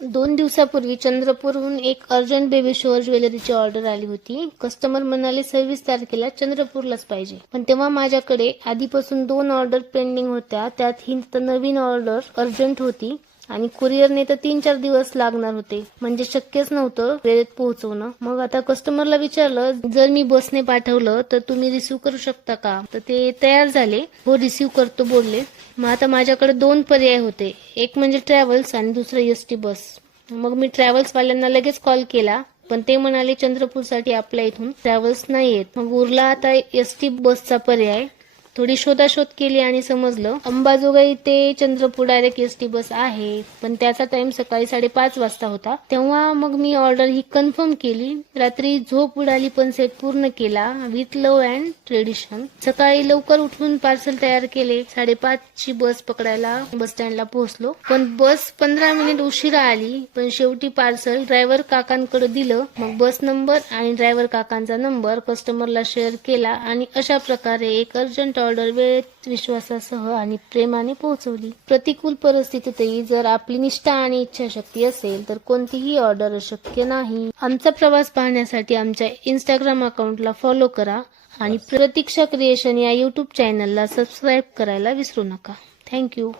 दोन दिवसापूर्वी चंद्रपूरहून एक अर्जंट बेबी शोअर ज्वेलरीची ऑर्डर आली होती. कस्टमर म्हणाले सव्वीस तारखेला चंद्रपूरलाच पाहिजे. पण तेव्हा माझ्याकडे आधीपासून दोन ऑर्डर पेंडिंग होत्या. त्यात ही तर नवीन ऑर्डर अर्जंट होती आणि कुरिअरने तर तीन चार दिवस लागणार होते. म्हणजे शक्यच नव्हतं वेळेत पोहोचवणं. मग आता कस्टमरला विचारलं जर मी बसने पाठवलं तर तुम्ही रिसिव्ह करू शकता का? तर ते तयार झाले. हो रिसिव्ह करतो बोलले. मग आता माझ्याकडे दोन पर्याय होते. एक म्हणजे ट्रॅव्हल्स आणि दुसरं एस टी बस. मग मी ट्रॅव्हल्सवाल्यांना लगेच कॉल केला पण ते म्हणाले चंद्रपूरसाठी आपल्या इथून ट्रॅव्हल्स नाही आहेत मग उरला आता एस टी बसचा पर्याय. थोडी शोधाशोध केली आणि समजलं. अंबाजोगाई ते Chandrapur direct S T bus आहे पण त्याचा टाइम सकाळी साडेपाच वाजता होता. तेव्हा मग मी ऑर्डर ही कन्फर्म केली. रात्री झोप उडाली पण सेट पूर्ण केला विथ लव अँड ट्रेडिशन सकाळी लवकर उठून पार्सल तयार केले. साडेपाच ची बस पकडायला बस स्टँडला पोहोचलो. पण बस पंधरा मिनिट उशिरा आली. पण शेवटी पार्सल ड्रायव्हर काकांकडे दिलं. मग बस नंबर आणि ड्रायव्हर काकांचा नंबर कस्टमरला शेअर केला आणि अशा प्रकारे एक अर्जंट ऑर्डर वेळेत विश्वासासह आणि प्रेमाने पोहोचवली. प्रतिकूल परिस्थितीतही जर आपली निष्ठा आणि इच्छाशक्ती असेल तर कोणतीही ऑर्डर अशक्य नाही. आमचा प्रवास पाहण्यासाठी आमच्या इंस्टाग्राम अकाउंटला फॉलो करा आणि प्रतीक्षा क्रिएशन या युट्यूब चॅनलला सबस्क्राईब करायला विसरू नका. थँक्यू